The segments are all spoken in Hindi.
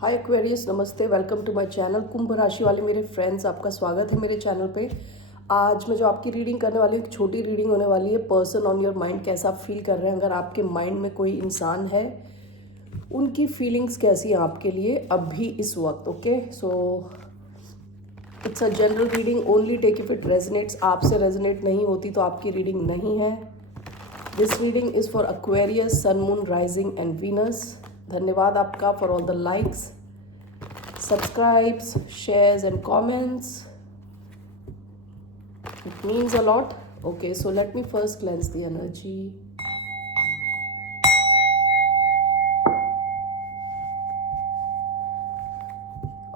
हाय एक्वेरियस, नमस्ते। Welcome to my channel. कुंभ राशि वाले मेरे फ्रेंड्स, आपका स्वागत है मेरे चैनल पे। आज मैं जो आपकी रीडिंग करने वाली हूँ, एक छोटी रीडिंग होने वाली है। पर्सन ऑन योर माइंड, कैसा आप फील कर रहे हैं। अगर आपके माइंड में कोई इंसान है, उनकी फीलिंग्स कैसी हैं आपके लिए अभी इस वक्त। Okay, so it's a general reading, only take if it resonates. आपसे रेजनेट नहीं होती तो आपकी रीडिंग नहीं है। This reading is for Aquarius, sun, moon, rising and Venus. धन्यवाद आपका for all the likes, subscribes, shares and comments. It means a lot. Okay, so let me first cleanse the energy.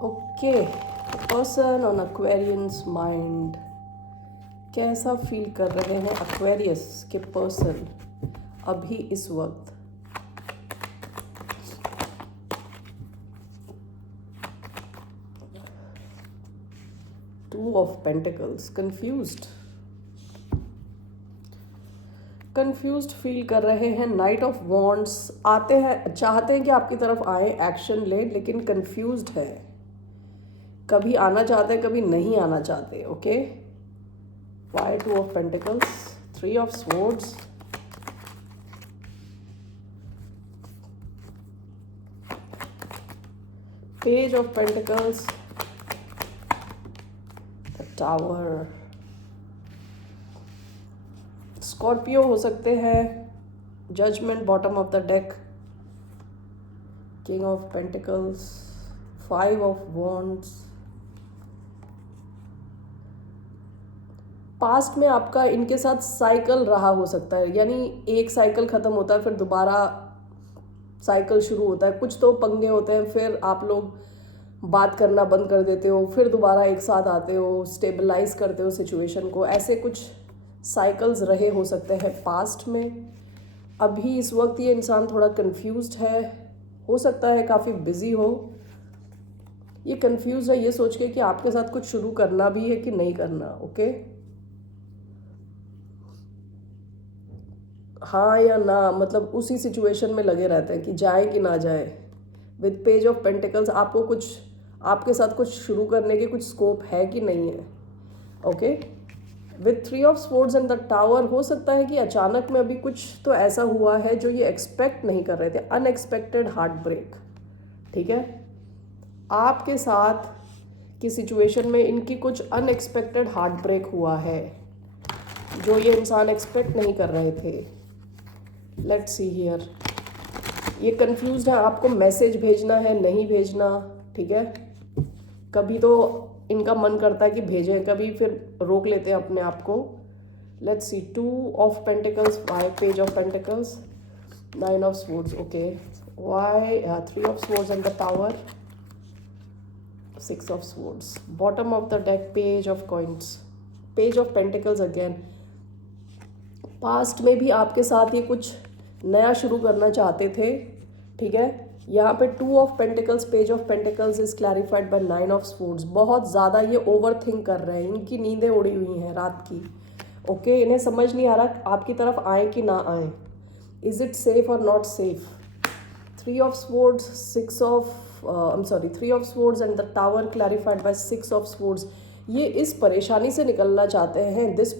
Okay, person on Aquarian's mind, कैसा फील कर रहे हैं Aquarius के पर्सन अभी इस वक्त। Two of Pentacles, confused feel कर रहे हैं। नाइट ऑफ वॉन्ड्स आते हैं, चाहते हैं कि आपकी तरफ आए, एक्शन ले, लेकिन कंफ्यूज्ड है। कभी आना चाहते हैं, कभी नहीं आना चाहते। Okay, why two of pentacles, three of swords, page of pentacles, the tower. Scorpio हो सकते हैं। Judgment bottom of the deck, king of pentacles, five of wands. Past में आपका इनके साथ साइकिल रहा हो सकता है, यानी एक साइकिल ख़त्म होता है, फिर दोबारा साइकिल शुरू होता है। कुछ तो पंगे होते हैं, फिर आप लोग बात करना बंद कर देते हो, फिर दोबारा एक साथ आते हो, स्टेबलाइज करते हो सिचुएशन को। ऐसे कुछ साइकिल्स रहे हो सकते हैं पास्ट में। अभी इस वक्त ये इंसान थोड़ा कंफ्यूज्ड है, हो सकता है काफ़ी बिजी हो। ये कंफ्यूज है ये सोच के कि आपके साथ कुछ शुरू करना भी है कि नहीं करना। ओके, हाँ या ना, मतलब उसी सिचुएशन में लगे रहते हैं कि जाए कि ना जाए। विद पेज ऑफ पेंटिकल्स आपको कुछ, आपके साथ कुछ शुरू करने के कुछ स्कोप है कि नहीं है। Okay, with three of swords and the tower, हो सकता है कि अचानक में अभी कुछ तो ऐसा हुआ है जो ये एक्सपेक्ट नहीं कर रहे थे। Unexpected heart break. ठीक है, आपके साथ की सिचुएशन में इनकी कुछ अनएक्सपेक्टेड हार्ट ब्रेक हुआ है जो ये इंसान एक्सपेक्ट नहीं कर रहे थे। लेट्स सी हियर, ये कंफ्यूज है, आपको मैसेज भेजना है नहीं भेजना। ठीक है, कभी तो इनका मन करता है कि भेजें, कभी फिर रोक लेते हैं अपने आप को। Let's see, two of pentacles, five, page of pentacles, nine of swords. Okay, why, three of swords and the tower, six of swords, bottom of the deck, page of coins, page of pentacles again. Past में भी आपके साथ ये कुछ नया शुरू करना चाहते थे। ठीक है, यहाँ पे to of pentacles, page of pentacles is clarified by nine of swords. बहुत ज़्यादा ये ओवर थिंक कर रहे हैं, इनकी नींदें उड़ी हुई हैं रात की। ओके, इन्हें समझ नहीं आ रहा आपकी तरफ आए कि ना आए। इज इट सेफ और not safe. Three of swords, six of three of swords and the tower clarified by six of swords. ये इस परेशानी से निकलना चाहते हैं। This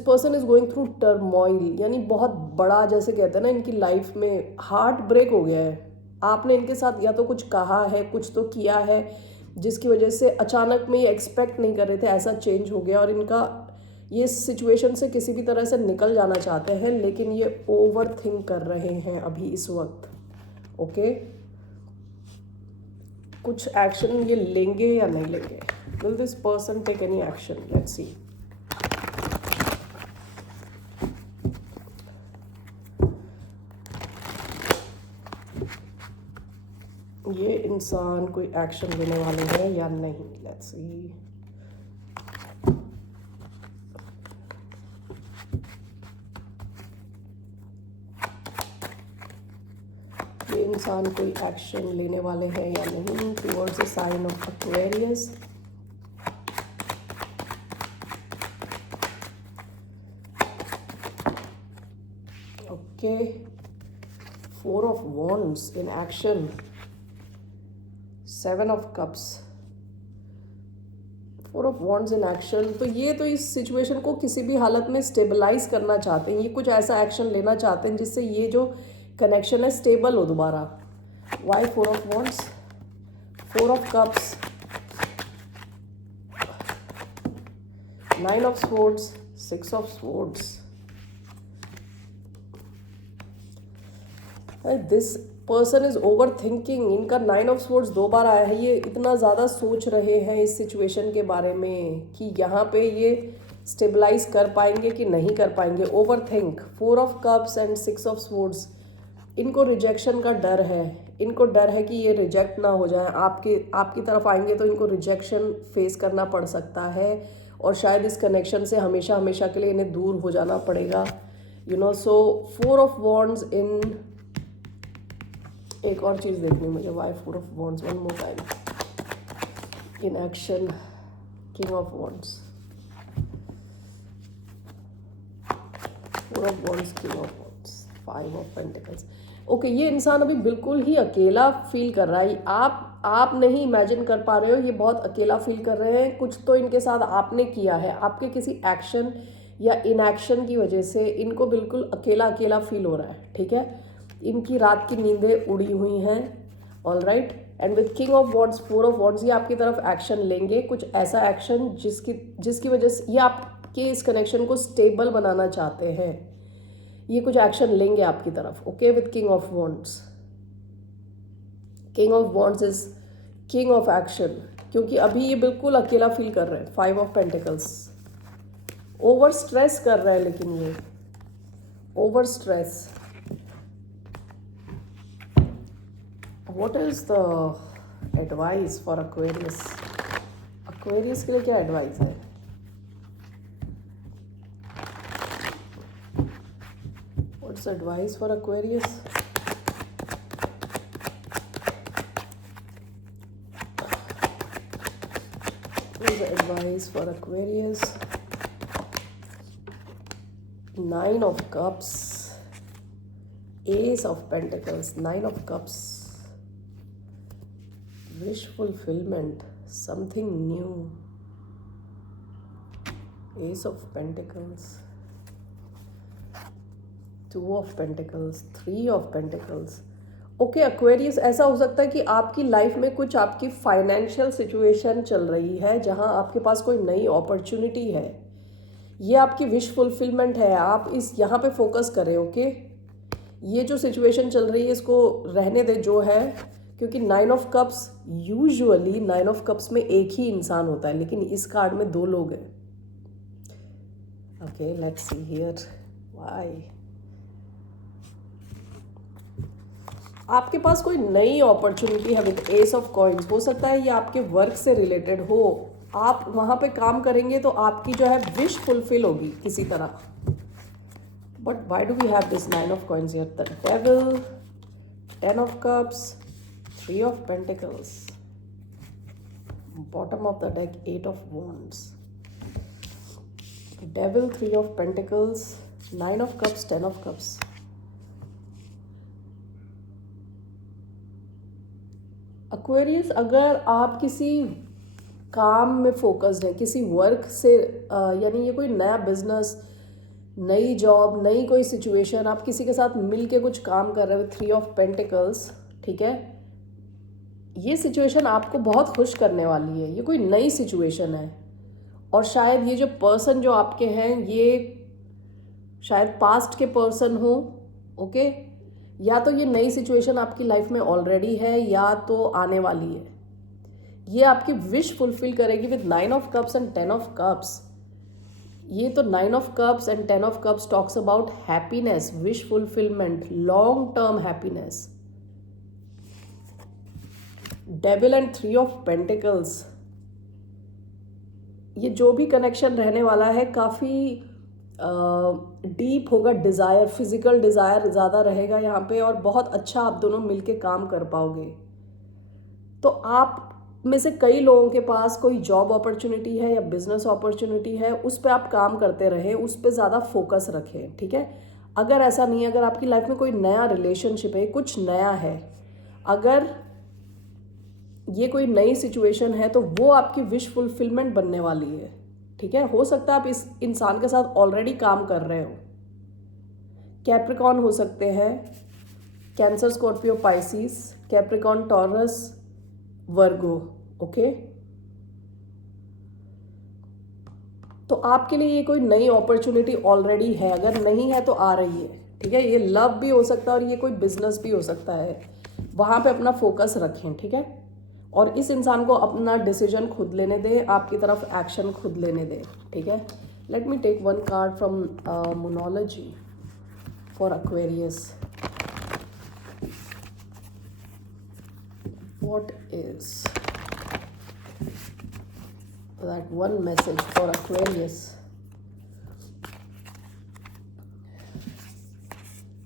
person is going through turmoil, यानी बहुत बड़ा, जैसे कहते हैं ना, इनकी लाइफ में हार्ट ब्रेक हो गया है। आपने इनके साथ या तो कुछ कहा है, कुछ तो किया है, जिसकी वजह से अचानक में ये एक्सपेक्ट नहीं कर रहे थे, ऐसा चेंज हो गया और इनका ये सिचुएशन से किसी भी तरह से निकल जाना चाहते हैं, लेकिन ये ओवर थिंक कर रहे हैं अभी इस वक्त। ओके, कुछ एक्शन ये लेंगे या नहीं लेंगे। Will this person take any action, let's see. ये इंसान कोई एक्शन लेने वाले हैं या नहीं, लेट्स सी। ये इंसान कोई एक्शन लेने वाले हैं या नहीं towards the sign of Aquarius. Okay, four of wands in action, 7 of cups, 4 of wands in action. तो ये तो इस सिचुएशन को किसी भी हालत में स्टेबलाइज करना चाहते हैं, ये कुछ ऐसा एक्शन लेना चाहते हैं जिससे ये जो कनेक्शन है स्टेबल हो दोबारा। Why 4 of wands, 4 of cups, 9 of swords, 6 of swords. This person is overthinking. इनका 9 ऑफ स्वॉर्ड्स 2 बार आया है। ये इतना ज़्यादा सोच रहे हैं इस सिचुएशन के बारे में कि यहाँ पे ये स्टेबलाइज कर पाएंगे कि नहीं कर पाएंगे। Over think. 4 of cups and 6 of swords. इनको रिजेक्शन का डर है। इनको डर है कि ये रिजेक्ट ना हो जाए, आपकी तरफ आएंगे तो इनको रिजेक्शन फेस करना पड़ सकता है और शायद इस कनेक्शन से हमेशा हमेशा के लिए इन्हें दूर हो जाना पड़ेगा, you know. So 4 of wands in, एक और चीज़ देखनी मुझे। Why 4 of wands, one more time in action. King of wands, 4 of wands, king of wands, 5 of pentacles. Okay, ये इंसान अभी बिल्कुल ही अकेला फील कर रहा है। आप नहीं इमेजिन कर पा रहे हो, ये बहुत अकेला फील कर रहे हैं। कुछ तो इनके साथ आपने किया है, आपके किसी एक्शन या इनएक्शन की वजह से इनको बिल्कुल अकेला अकेला फील हो रहा है, ठीक है। इनकी रात की नींदें उड़ी हुई हैं, all right. And with king of wands, 4 of wands, ये आपकी तरफ एक्शन लेंगे, कुछ ऐसा एक्शन जिसकी वजह से ये आपके इस कनेक्शन को स्टेबल बनाना चाहते हैं। ये कुछ एक्शन लेंगे आपकी तरफ, okay. With king of wands, king of wands is king of action, क्योंकि अभी ये बिल्कुल अकेला फील कर रहे हैं। 5 ऑफ पेंटिकल्स, ओवर स्ट्रेस कर रहे हैं, लेकिन ये over stress. What is the advice for Aquarius? Aquarius के लिए क्या एडवाइस है? What's the advice for Aquarius? What is the advice for Aquarius? 9 of Cups, Ace of Pentacles, 9 of Cups. Wish fulfillment, something new. Ace of Pentacles, 2 of Pentacles, 3 of Pentacles. Okay Aquarius, ऐसा हो सकता है कि आपकी लाइफ में कुछ आपकी फाइनेंशियल सिचुएशन चल रही है जहां आपके पास कोई नई अपॉर्चुनिटी है। ये आपकी विश फुलफिलमेंट है। आप इस यहाँ पे फोकस करें, ओके। ये जो सिचुएशन चल रही है इसको रहने दे जो है, क्योंकि 9 of cups, usually 9 of cups में एक ही इंसान होता है, लेकिन इस कार्ड में 2 लोग हैं। Okay, let's see here why. आपके पास कोई नई अपॉर्चुनिटी है विद एस ऑफ कॉइन्स। हो सकता है ये आपके वर्क से रिलेटेड हो, आप वहाँ पे काम करेंगे तो आपकी जो है विश फुलफिल होगी किसी तरह। But why do we have this 9 of coins here? The devil, 10 of cups, 3 of Pentacles, bottom of the deck 8 of Wands, Devil, 3 of Pentacles, 9 of Cups, 10 of Cups. Aquarius, अगर आप किसी काम में फोकस्ड हैं, किसी वर्क से यानी ये कोई नया बिजनेस, नई जॉब, नई कोई सिचुएशन, आप किसी के साथ मिल के कुछ काम कर रहे हो, 3 of Pentacles, ठीक है। ये सिचुएशन आपको बहुत खुश करने वाली है। ये कोई नई सिचुएशन है और शायद ये जो पर्सन जो आपके हैं ये शायद पास्ट के पर्सन हो, ओके। या तो ये नई सिचुएशन आपकी लाइफ में ऑलरेडी है या तो आने वाली है। ये आपकी विश फुलफिल करेगी with 9 of cups and 10 of cups. ये तो 9 of cups and 10 of cups talks about happiness, wish fulfilment, long term happiness. Devil and 3 of pentacles, ये जो भी कनेक्शन रहने वाला है काफ़ी डीप होगा। डिज़ायर, फिजिकल डिज़ायर ज़्यादा रहेगा यहाँ पे और बहुत अच्छा आप दोनों मिलके काम कर पाओगे। तो आप में से कई लोगों के पास कोई जॉब अपॉर्चुनिटी है या बिजनेस अपॉर्चुनिटी है, उस पर आप काम करते रहें, उस पर ज़्यादा फोकस रखें, ठीक है। अगर ऐसा नहीं है, अगर आपकी लाइफ में कोई नया रिलेशनशिप है, कुछ नया है, अगर ये कोई नई सिचुएशन है तो वो आपकी विश फुलफिलमेंट बनने वाली है, ठीक है। हो सकता है आप इस इंसान के साथ ऑलरेडी काम कर रहे हो। कैप्रिकॉन हो सकते हैं, Cancer, Scorpio, Pisces, Capricorn, Taurus, Virgo, okay. तो आपके लिए ये कोई नई अपॉर्चुनिटी ऑलरेडी है, अगर नहीं है तो आ रही है, ठीक है। ये लव भी हो सकता है और ये कोई बिजनेस भी हो सकता है। वहाँ पे अपना फोकस रखें, ठीक है। और इस इंसान को अपना डिसीजन खुद लेने दें, आपकी तरफ एक्शन खुद लेने दें, ठीक है। Let me take one card from monology for Aquarius. What is that one message for Aquarius?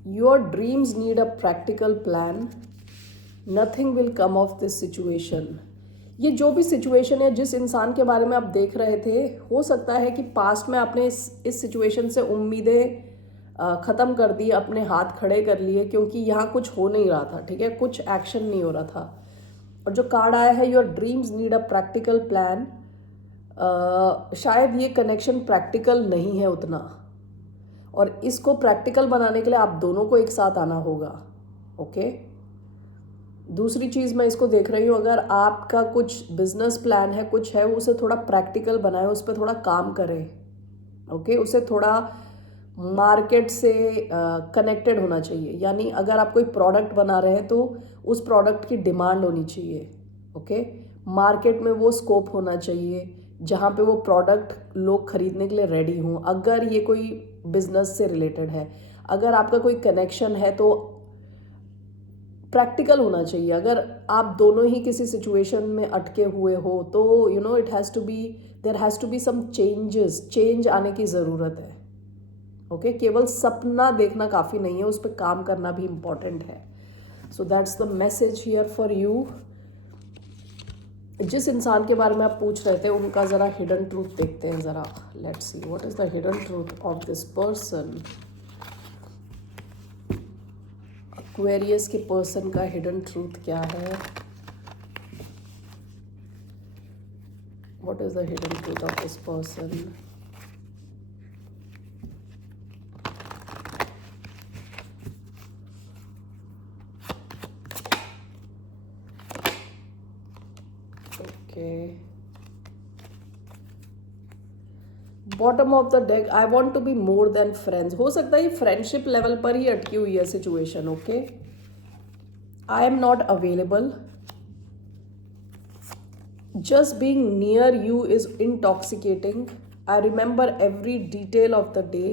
Your dreams need a practical plan. Nothing will come of this situation. ये जो भी सिचुएशन है, जिस इंसान के बारे में आप देख रहे थे, हो सकता है कि पास्ट में आपने इस सिचुएशन से उम्मीदें ख़त्म कर दी, अपने हाथ खड़े कर लिए, क्योंकि यहाँ कुछ हो नहीं रहा था, ठीक है। कुछ एक्शन नहीं हो रहा था। और जो कार्ड आया है, your dreams need a practical plan, शायद ये कनेक्शन प्रैक्टिकल नहीं है उतना, और इसको प्रैक्टिकल बनाने के लिए आप दोनों को एक साथ आना होगा, ओके। दूसरी चीज़ मैं इसको देख रही हूँ, अगर आपका कुछ बिजनेस प्लान है, कुछ है, उसे थोड़ा प्रैक्टिकल बनाए, उस पर थोड़ा काम करें, ओके। उसे थोड़ा मार्केट से कनेक्टेड होना चाहिए, यानी अगर आप कोई प्रोडक्ट बना रहे हैं तो उस प्रोडक्ट की डिमांड होनी चाहिए, ओके। मार्केट में वो स्कोप होना चाहिए जहाँ पे वो प्रोडक्ट लोग खरीदने के लिए रेडी हों। अगर ये कोई बिजनेस से रिलेटेड है, अगर आपका कोई कनेक्शन है, तो प्रैक्टिकल होना चाहिए। अगर आप दोनों ही किसी सिचुएशन में अटके हुए हो तो you know there has to be some change आने की ज़रूरत है, ओके। केवल सपना देखना काफ़ी नहीं है, उस पर काम करना भी इम्पॉर्टेंट है। So that's the message here for you. जिस इंसान के बारे में आप पूछ रहे थे, उनका ज़रा हिडन ट्रूथ देखते हैं ज़रा। Let's see what is the hidden truth of this person. Aquarius के पर्सन का हिडन ट्रूथ क्या है? What is the hidden truth of this person? Bottom of the deck, I want to be more than friends. हो सकता है ये फ्रेंडशिप लेवल पर ही अटकी हुई है situation, okay. I am not available, just being near you is intoxicating, I remember every detail of the day,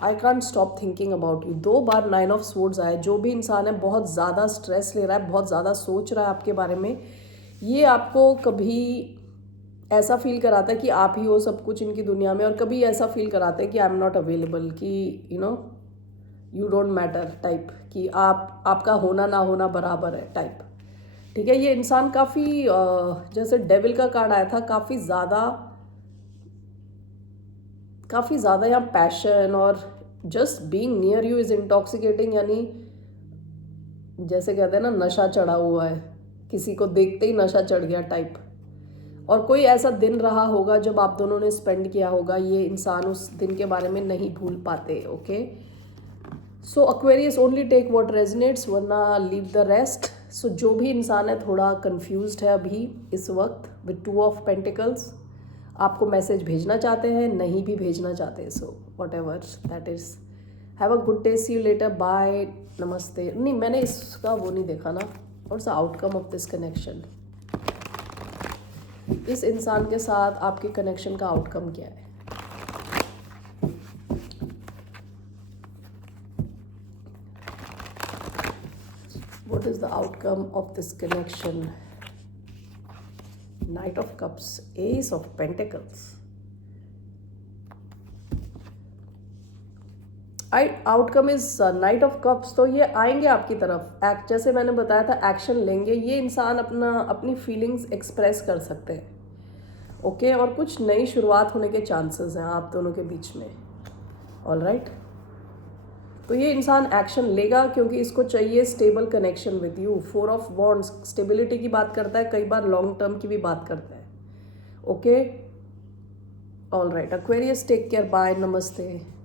I can't stop thinking about you. 2 bar 9 of swords आए। जो भी इंसान है बहुत ज़्यादा स्ट्रेस ले रहा है, बहुत ज़्यादा सोच रहा है आपके बारे में। ये आपको कभी ऐसा फील कराता है कि आप ही हो सब कुछ इनकी दुनिया में, और कभी ऐसा फील कराता है कि आई एम नॉट अवेलेबल, कि you know you don't matter type, कि आपका होना ना होना बराबर है टाइप, ठीक है। ये इंसान काफ़ी जैसे डेविल का कार्ड आया था, काफ़ी ज़्यादा यहाँ पैशन और just being near you is intoxicating, यानी जैसे कहते हैं ना, नशा चढ़ा हुआ है, किसी को देखते ही नशा चढ़ गया टाइप। और कोई ऐसा दिन रहा होगा जब आप दोनों ने स्पेंड किया होगा, ये इंसान उस दिन के बारे में नहीं भूल पाते, okay. So Aquarius, only take what resonates, वरना लीव द रेस्ट। सो जो भी इंसान है थोड़ा कंफ्यूज्ड है अभी इस वक्त विद 2 ऑफ पेंटिकल्स, आपको मैसेज भेजना चाहते हैं, नहीं भी भेजना चाहते, so whatever that is. Have a good day, see you later, bye, namaste. नहीं, मैंने इसका वो नहीं देखा ना, what's the outcome of this connection. इस इंसान के साथ आपके कनेक्शन का आउटकम क्या है? What is the outcome of this connection? Knight of Cups, Ace of Pentacles. Outcome is night of cups. तो ये आएंगे आपकी तरफ, जैसे मैंने बताया था, एक्शन लेंगे। ये इंसान अपनी फीलिंग्स एक्सप्रेस कर सकते हैं, ओके। और कुछ नई शुरुआत होने के चांसेस हैं आप दोनों के बीच में, ऑल राइट। तो ये इंसान एक्शन लेगा क्योंकि इसको चाहिए stable connection with you. 4 of wands stability की बात करता है, कई बार लॉन्ग टर्म की भी बात करता है। Okay, all right, Aquarius, take care, bye, नमस्ते।